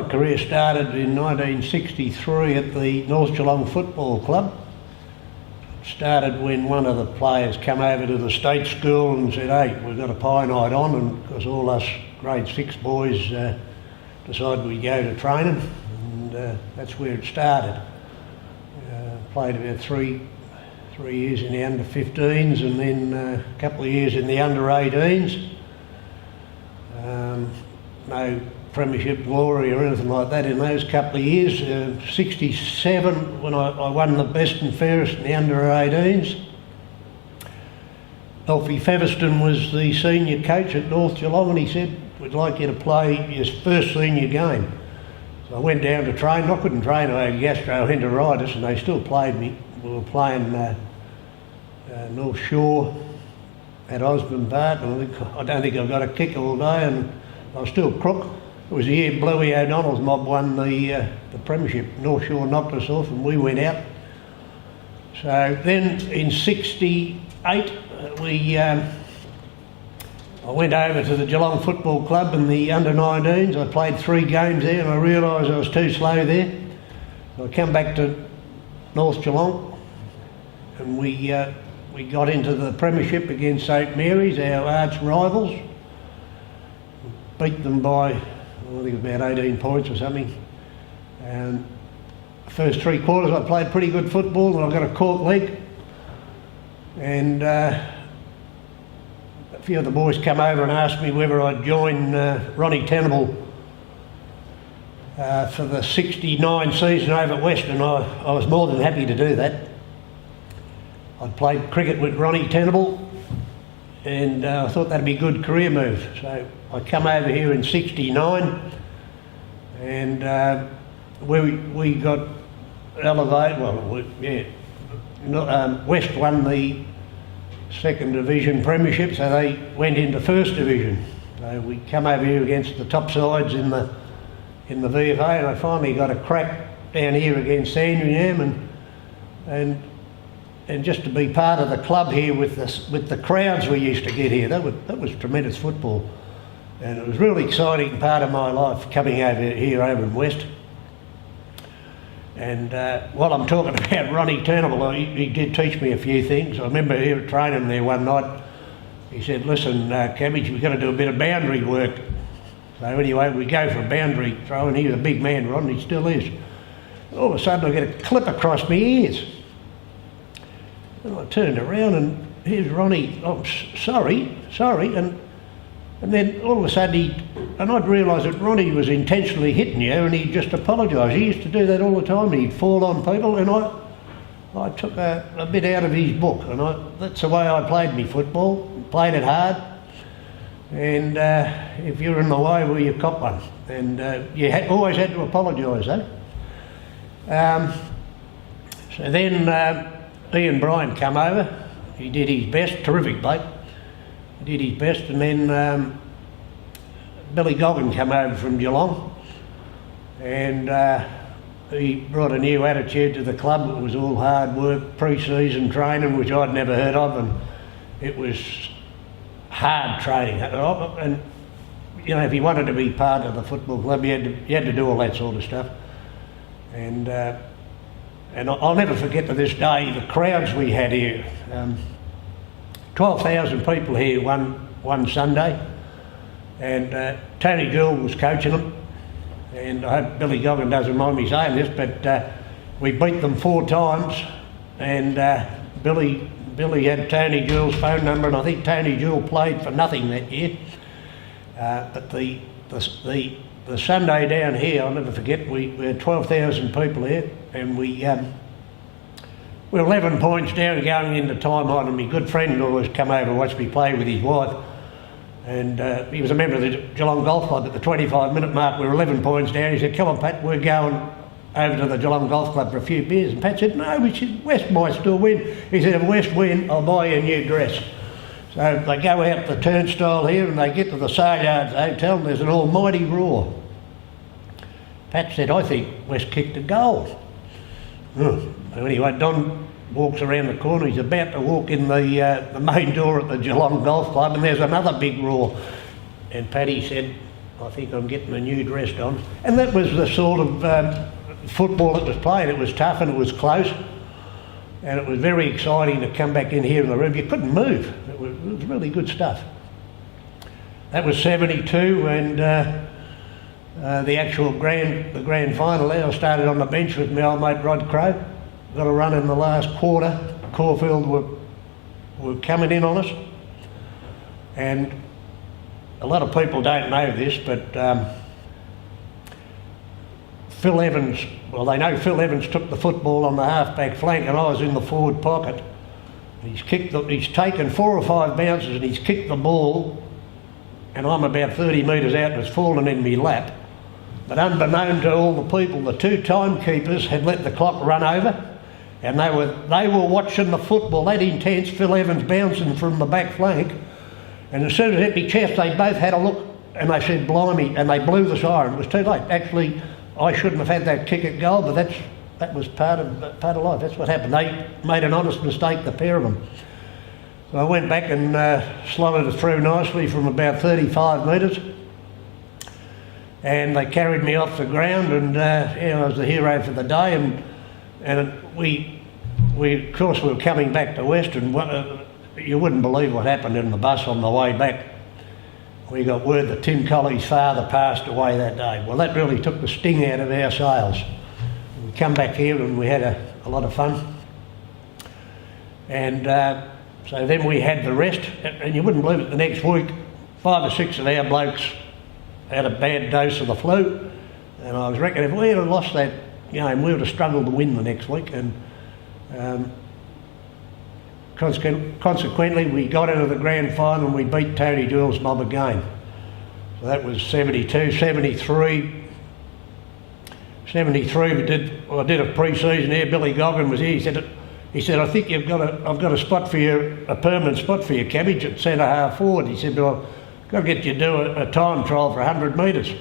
My career started in 1963 at the North Geelong Football Club. It started when one of the players came over to the state school and said, "Hey, we've got a pie night on," and because all us grade 6 boys decided we'd go to training, and that's where it started. Played about three years in the under 15s and then a couple of years in the under 18s. No premiership glory or anything like that in those couple of years. 67 when I won the best and fairest in the under 18s. Alfie Featherston was the senior coach at North Geelong and he said, "We'd like you to play your first senior game." So I went down to train. I couldn't train, I had gastroenteritis and they still played me. We were playing North Shore at Osborne Park, and I don't think I got a kick all day and I was still crook. It was the year Bluey O'Donnell's mob won the premiership. North Shore knocked us off and we went out. So then in 68 I went over to the Geelong Football Club in the under-19s. I played 3 games there and I realised I was too slow there. So I come back to North Geelong and we got into the premiership against St Mary's, our arch rivals. Beat them by, I think about 18 points or something. And the first 3 quarters I played pretty good football and I got a cork leg. And a few of the boys come over and asked me whether I'd join Ronnie Tenable for the 69 season over at Western. I was more than happy to do that. I'd played cricket with Ronnie Tenable and I thought that'd be a good career move. So I come over here in 69 and we got elevated, West won the 2nd Division premiership, so they went into 1st Division. So we come over here against the top sides in the VFA and I finally got a crack down here against Sandringham and just to be part of the club here with the crowds we used to get here, that was tremendous football. And it was a really exciting part of my life coming over here over in West. And while I'm talking about Ronnie Turnbull, he did teach me a few things. I remember here at training there one night, he said, "Listen, Cabbage, we've got to do a bit of boundary work." So anyway, we go for a boundary throw and he was a big man, Ron, he still is. All of a sudden I get a clip across my ears. And I turned around and here's Ronnie, "Oh, sorry. And then all of a sudden I'd realised that Ronnie was intentionally hitting you and he just apologised. He used to do that all the time. He'd fall on people and I took a bit out of his book and that's the way I played me football, played it hard. And if you're in the way, well, you cop one. And you always had to apologise though. So then Ian Bryan come over. He did his best, terrific bloke. He did his best, and then Billy Goggin came over from Geelong and he brought a new attitude to the club. It was all hard work, pre-season training, which I'd never heard of, and it was hard training. And you know, if you wanted to be part of the football club, you had to do all that sort of stuff. And I'll never forget to this day the crowds we had here. 12,000 people here one Sunday, and Tony Gould was coaching them, and I hope Billy Goggin doesn't mind me saying this, but we beat them 4 times, and Billy had Tony Gould's phone number, and I think Tony Gould played for nothing that year. But the Sunday down here, I'll never forget, we had 12,000 people here, and we were 11 points down going into time on, and my good friend always come over and watch me play with his wife. And he was a member of the Geelong Golf Club. At the 25-minute mark, we were 11 points down. He said, "Come on, Pat, we're going over to the Geelong Golf Club for a few beers." And Pat said, "No, West might still win." He said, "If West win, I'll buy you a new dress." So they go out the turnstile here and they get to the Salyards Hotel and there's an almighty roar. Pat said, "I think West kicked a goal." Anyway, Don walks around the corner. He's about to walk in the main door at the Geelong Golf Club and there's another big roar. And Paddy said, I think I'm getting a new dress on. And that was the sort of football that was played. It was tough and it was close. And it was very exciting to come back in here in the room. You couldn't move. It was really good stuff. That was 72, and the actual grand final there, I started on the bench with my old mate Rod Crow. Got a run in the last quarter. Caulfield were coming in on us. And a lot of people don't know this, but Phil Evans, well, they know Phil Evans took the football on the half-back flank and I was in the forward pocket. He's taken 4 or 5 bounces and he's kicked the ball, and I'm about 30 metres out and it's fallen in my lap. But unbeknown to all the people, the 2 timekeepers had let the clock run over, and they were watching the football that intense, Phil Evans bouncing from the back flank. And as soon as it hit me chest, they both had a look and they said, blimey, and they blew the siren. It was too late. Actually, I shouldn't have had that kick at goal, but that was part of life. That's what happened. They made an honest mistake, the pair of them. So I went back and slotted it through nicely from about 35 metres. And they carried me off the ground, and I was the hero for the day. And we of course, we were coming back to Western. You wouldn't believe what happened in the bus on the way back. We got word that Tim Colley's father passed away that day. Well, that really took the sting out of our sails. We come back here and we had a lot of fun. And so then we had the rest, and you wouldn't believe it, the next week 5 or 6 of our blokes had a bad dose of the flu, and I was reckoning if we had lost that game, we would have struggled to win the next week. And consequently, we got into the grand final and we beat Tony Doyle's mob again. So that was 72, 73. 73, I did a pre-season here. Billy Goggin was here. He said, I think I've got a spot for you, a permanent spot for you, Cabbage, at centre half forward. He said, well, I've got to get you to do a time trial for 100 metres.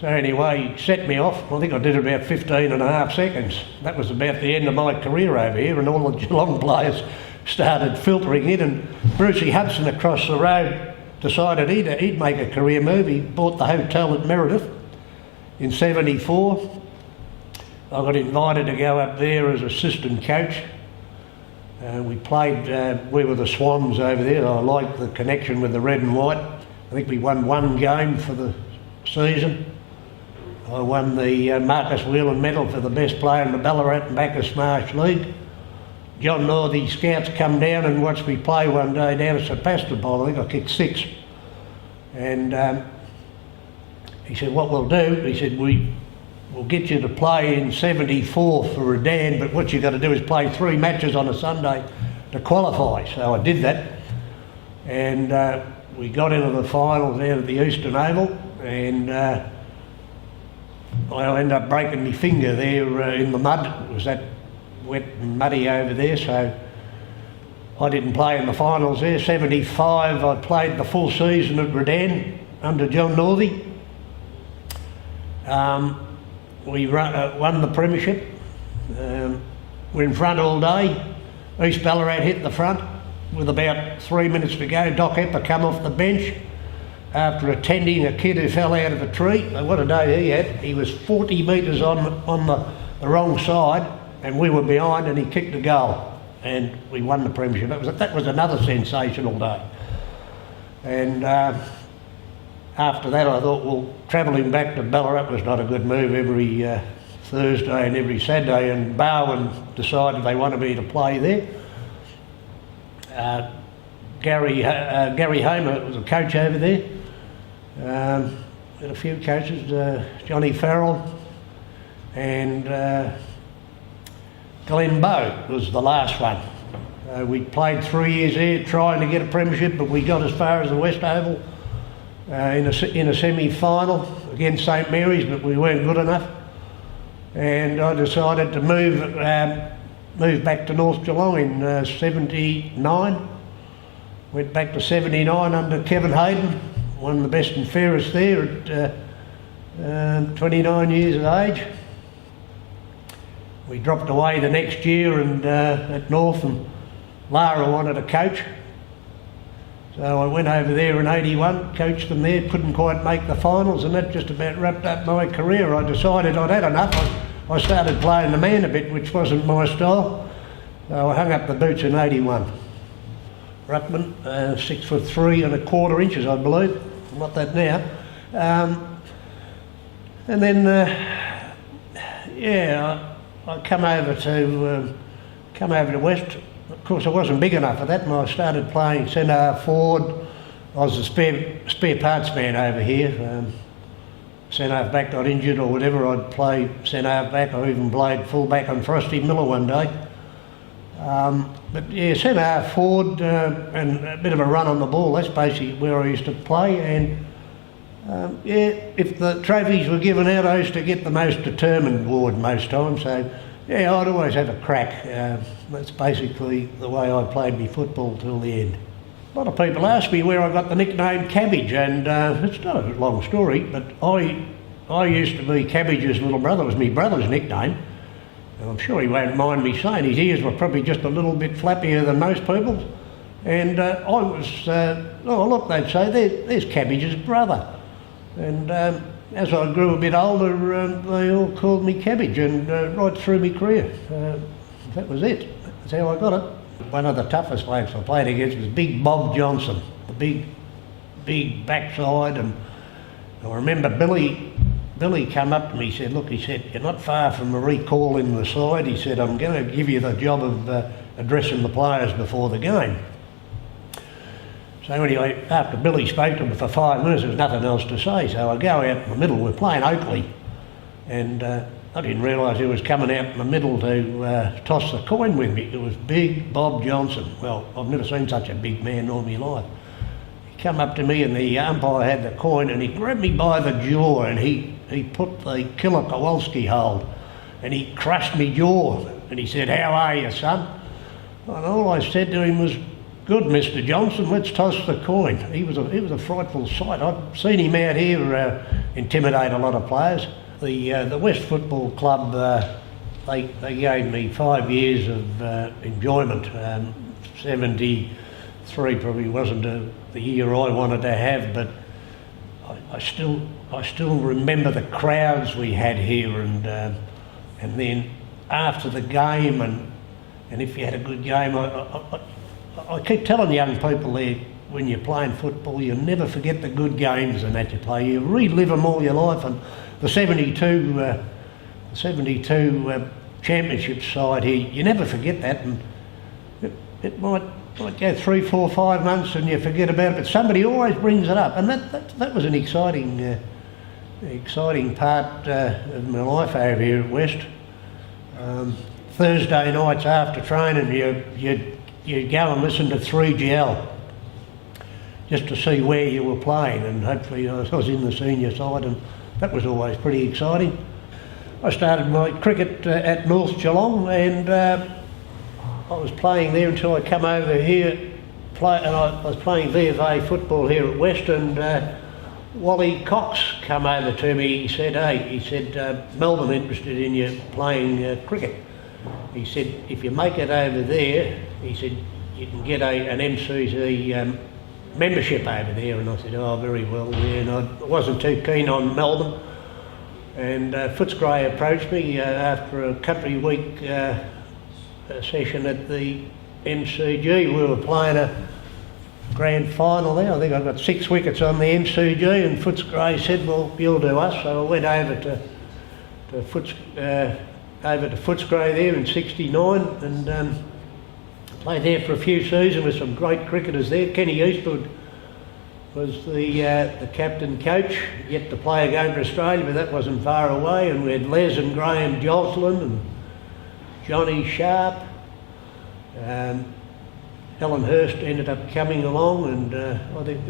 So anyway, he set me off. I think I did about 15 and a half seconds. That was about the end of my career over here, and all the Geelong players started filtering in, and Brucey Hudson across the road decided he'd make a career move. He bought the hotel at Meredith in 74. I got invited to go up there as assistant coach. We played, we were the Swans over there. I liked the connection with the red and white. I think we won 1 game for the season. I won the Marcus Whelan medal for the best player in the Ballarat and Bacchus Marsh League. John Northey scouts come down and watched me play one day down at Sebastopol. I think I kicked 6. And he said, what we'll do, he said, we'll get you to play in 74 for Redan, but what you've got to do is play 3 matches on a Sunday to qualify. So I did that, and we got into the finals out at the Eastern Oval, and I ended up breaking my finger there in the mud. It was that wet and muddy over there, so I didn't play in the finals there. 75, I played the full season at Redan under John Northey. We won the premiership. We're in front all day. East Ballarat hit the front with about 3 minutes to go. Doc Epper come off the bench after attending a kid who fell out of a tree. What a day he had. He was 40 metres on the wrong side, and we were behind, and he kicked a goal, and we won the premiership. That was another sensational day. And after that, I thought, well, travelling back to Ballarat was not a good move every Thursday and every Saturday, and Barwon decided they wanted me to play there. Gary Homer was a coach over there. Had a few coaches, Johnny Farrell and Glenn Bowe was the last one. We played 3 years there trying to get a premiership, but we got as far as the West Oval in a semi-final against St Mary's, but we weren't good enough. And I decided to move back to North Geelong in 79. Went back to 79 under Kevin Hayden, won the best and fairest there at 29 years of age. We dropped away the next year and at North, and Lara wanted a coach. So I went over there in '81, coached them there, couldn't quite make the finals, and that just about wrapped up my career. I decided I'd had enough. I started playing the man a bit, which wasn't my style. So I hung up the boots in '81. Ruckman, 6'3¼ inches, I believe. Not that now. And then, I come over to West. Of course, I wasn't big enough for that, and I started playing centre forward. I was a spare parts man over here. Centre half back got injured or whatever, I'd play centre half back. I even played full back on Frosty Miller one day. But yeah, centre half forward and a bit of a run on the ball. That's basically where I used to play. And if the trophies were given out, I used to get the most determined award most times. So yeah, I'd always have a crack. That's basically the way I played my football till the end. A lot of people ask me where I got the nickname Cabbage, and it's not a long story, but I used to be Cabbage's little brother. It was my brother's nickname. And I'm sure he won't mind me saying his ears were probably just a little bit flappier than most people's. And I was, look, they'd say, there's Cabbage's brother. And as I grew a bit older, they all called me Cabbage, and right through my career. That was it. That's how I got it. One of the toughest blokes I played against was Big Bob Johnson, the big backside. And I remember Billy come up to me, he said, look, he said, you're not far from a recall in the side. He said, I'm going to give you the job of addressing the players before the game. So anyway, after Billy spoke to me for 5 minutes, there was nothing else to say. So I go out in the middle, we're playing Oakley, and I didn't realise he was coming out in the middle to toss the coin with me. It was Big Bob Johnson. Well, I've never seen such a big man all my life. He come up to me and the umpire had the coin, and he grabbed me by the jaw, and he put the Killer Kowalski hold, and he crushed me jaw, and he said, how are you, son? And all I said to him was, good, Mr. Johnson, let's toss the coin. He was a frightful sight. I've seen him out here intimidate a lot of players. The West Football Club, they gave me 5 years of enjoyment. 73 probably wasn't the year I wanted to have, but I still remember the crowds we had here, and then after the game, and if you had a good game, I keep telling young people there, when you're playing football, you'll never forget the good games and that you play. You relive them all your life. And the 72 championship side here, you never forget that. And it might go 3, 4, 5 months and you forget about it, but somebody always brings it up. And that was an exciting part of my life over here at West. Thursday nights after training, you'd go and listen to 3GL just to see where you were playing, and hopefully I was in the senior side, and that was always pretty exciting. I started my cricket at North Geelong, and I was playing there until I come over here, and I was playing VFA football here at West, and Wally Cox come over to me. He said, Melbourne interested in you playing cricket. He said, if you make it over there, he said, you can get an MCC membership over there. And I said, oh, very well. Yeah, and I wasn't too keen on Melbourne. And Footscray approached me after a country week session at the MCG. We were playing a grand final there. I think I got 6 wickets on the MCG, and Footscray said, well, you'll do us. So I went over to Footscray there in '69, and played there for a few seasons with some great cricketers there. Kenny Eastwood was the captain coach, yet to play a game for Australia, but that wasn't far away. And we had Les and Graham Jocelyn and Johnny Sharp. Alan Hurst ended up coming along, and I think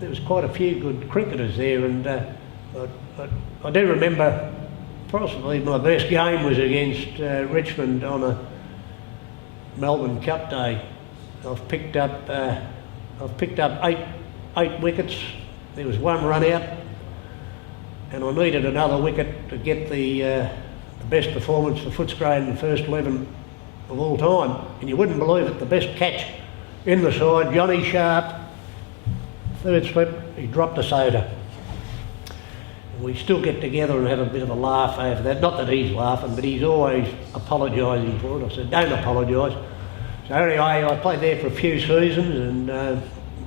there was quite a few good cricketers there. And I do remember possibly my best game was against Richmond on a Melbourne Cup day. I've picked up 8 wickets. There was 1 run out, and I needed another wicket to get the best performance for Footscray in the first 11 of all time. And you wouldn't believe it, the best catch in the side, Johnny Sharp third slip, he dropped a soda. We still get together and have a bit of a laugh over that. Not that he's laughing, but he's always apologising for it. I said, don't apologise. So anyway, I played there for a few seasons, and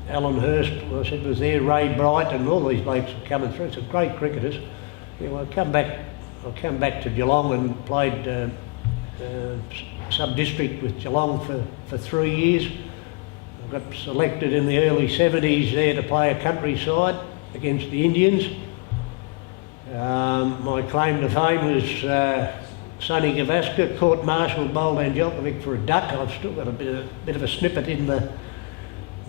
Alan Hurst, I said, was there, Ray Bright, and all these blokes were coming through. Some great cricketers. Yeah, well, I come back to Geelong and played sub-district with Geelong for 3 years. I got selected in the early 70s there to play a country side against the Indians. My claim to fame was Sonny Gwfc, court-martialed bowled Andjelkovic for a duck. I've still got a bit of a snippet in the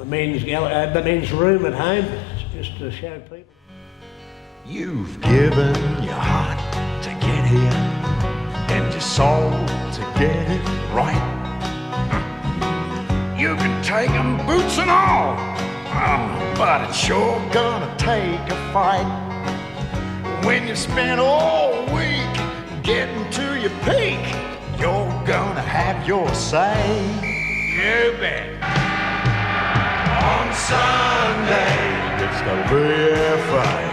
men's room at home, just to show people. You've given your heart to get here, and your soul to get it right. You can take 'em boots and all, but it's sure gonna take a fight. When you spend all week getting to your peak, you're gonna have your say. You bet. On Sunday, it's gonna be a fight.